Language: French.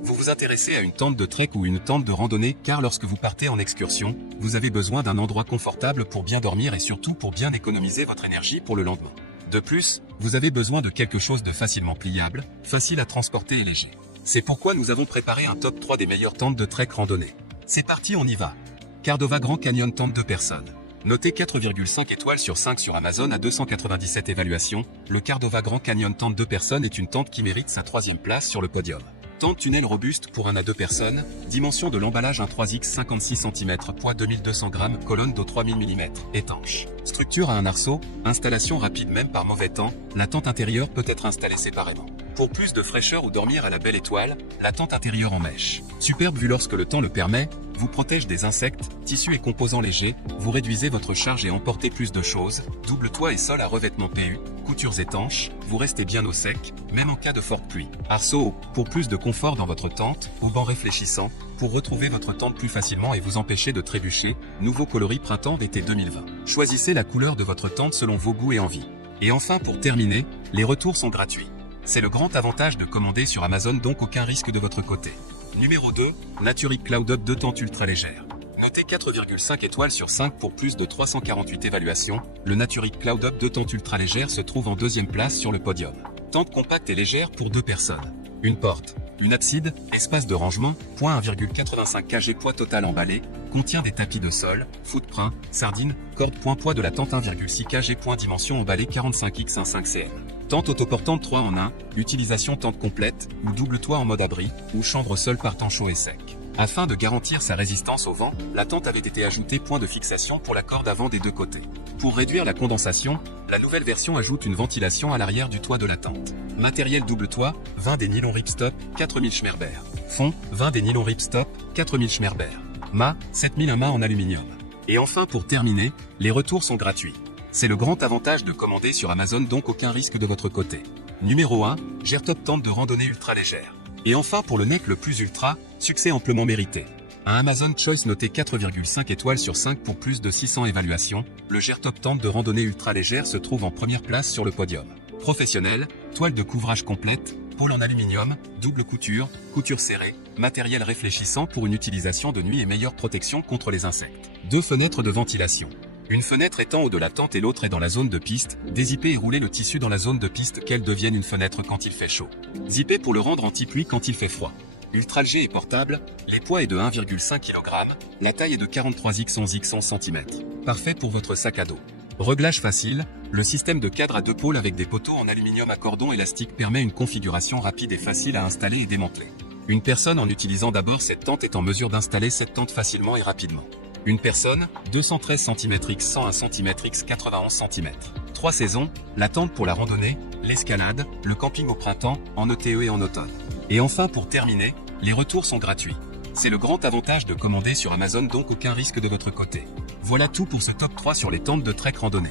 Vous vous intéressez à une tente de trek ou une tente de randonnée car lorsque vous partez en excursion, vous avez besoin d'un endroit confortable pour bien dormir et surtout pour bien économiser votre énergie pour le lendemain. De plus, vous avez besoin de quelque chose de facilement pliable, facile à transporter et léger. C'est pourquoi nous avons préparé un top 3 des meilleures tentes de trek randonnée. C'est parti, on y va. Cardova Grand Canyon tente 2 personnes. Noté 4,5 étoiles sur 5 sur Amazon à 297 évaluations, le Cardova Grand Canyon tente 2 personnes est une tente qui mérite sa 3e place sur le podium. Tente tunnel robuste pour 1 à 2 personnes, dimension de l'emballage 1 3x 56 cm, poids 2200 g, colonne d'eau 3000 mm, étanche. Structure à un arceau, installation rapide même par mauvais temps, la tente intérieure peut être installée séparément. Pour plus de fraîcheur ou dormir à la belle étoile, la tente intérieure en mèche. Superbe vue lorsque le temps le permet, vous protège des insectes, tissus et composants légers, vous réduisez votre charge et emportez plus de choses, double toit et sol à revêtement PU, coutures étanches, vous restez bien au sec, même en cas de forte pluie. Arceau haut, pour plus de confort dans votre tente, au banc réfléchissant, pour retrouver votre tente plus facilement et vous empêcher de trébucher, nouveau coloris printemps-été 2020. Choisissez la couleur de votre tente selon vos goûts et envies. Et enfin pour terminer, les retours sont gratuits. C'est le grand avantage de commander sur Amazon, donc aucun risque de votre côté. Numéro 2, Naturic Cloud Up 2 tente ultra légère. Noté 4,5 étoiles sur 5 pour plus de 348 évaluations, le Naturic Cloud Up 2 tente ultra légère se trouve en 2e place sur le podium. Tente compacte et légère pour 2 personnes. Une porte, une abside, espace de rangement, poids 1,85 kg poids total emballé, contient des tapis de sol, footprint, sardine, corde poids de la tente 1,6 kg point dimension emballée 45x15 cm. Tente autoportante 3 en 1, utilisation tente complète, ou double toit en mode abri, ou chambre seule par temps chaud et sec. Afin de garantir sa résistance au vent, la tente avait été ajoutée point de fixation pour la corde avant des 2 côtés. Pour réduire la condensation, la nouvelle version ajoute une ventilation à l'arrière du toit de la tente. Matériel double toit, 20 des nylon ripstop, 4000 Schmerber. Fond, 20 des nylon ripstop, 4000 Schmerber. Mât, 7000 un mât en aluminium. Et enfin pour terminer, les retours sont gratuits. C'est le grand avantage de commander sur Amazon, donc aucun risque de votre côté. Numéro 1, Gertop tente de randonnée ultra légère. Et enfin pour le neck le plus ultra, succès amplement mérité. Un Amazon Choice noté 4,5 étoiles sur 5 pour plus de 600 évaluations, le Gertop tente de randonnée ultra légère se trouve en première place sur le podium. Professionnel, toile de couvrage complète, pôle en aluminium, double couture, couture serrée, matériel réfléchissant pour une utilisation de nuit et meilleure protection contre les insectes. 2 fenêtres de ventilation. Une fenêtre est en haut de la tente et l'autre est dans la zone de piste, dézippez et roulez le tissu dans la zone de piste qu'elle devienne une fenêtre quand il fait chaud. Zippez pour le rendre anti-pluie quand il fait froid. Ultra léger et portable, les poids est de 1,5 kg, la taille est de 43x11x11 cm. Parfait pour votre sac à dos. Réglage facile, le système de cadre à 2 pôles avec des poteaux en aluminium à cordon élastique permet une configuration rapide et facile à installer et démanteler. Une personne en utilisant d'abord cette tente est en mesure d'installer cette tente facilement et rapidement. Une personne, 213 cm x 101 cm x 91 cm. 3 saisons, la tente pour la randonnée, l'escalade, le camping au printemps, en ETE et en automne. Et enfin pour terminer, les retours sont gratuits. C'est le grand avantage de commander sur Amazon, donc aucun risque de votre côté. Voilà tout pour ce top 3 sur les tentes de trek randonnée.